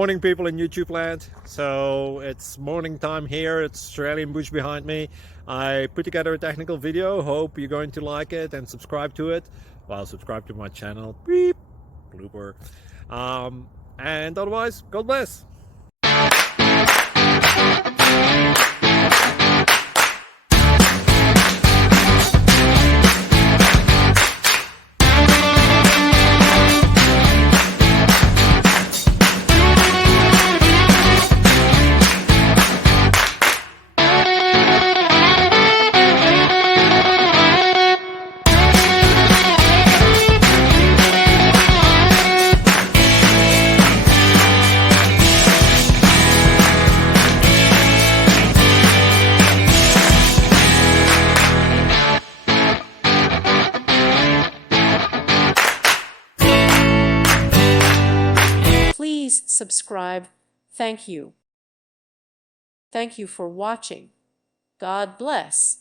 Morning, people in YouTube land. So it's morning time here. It's Australian bush behind me. I put together a technical video. Hope you're going to like it and subscribe to it. Well, subscribe to my channel. Beep. Blooper. And otherwise, God bless. Please subscribe. Thank you. Thank you for watching. God bless.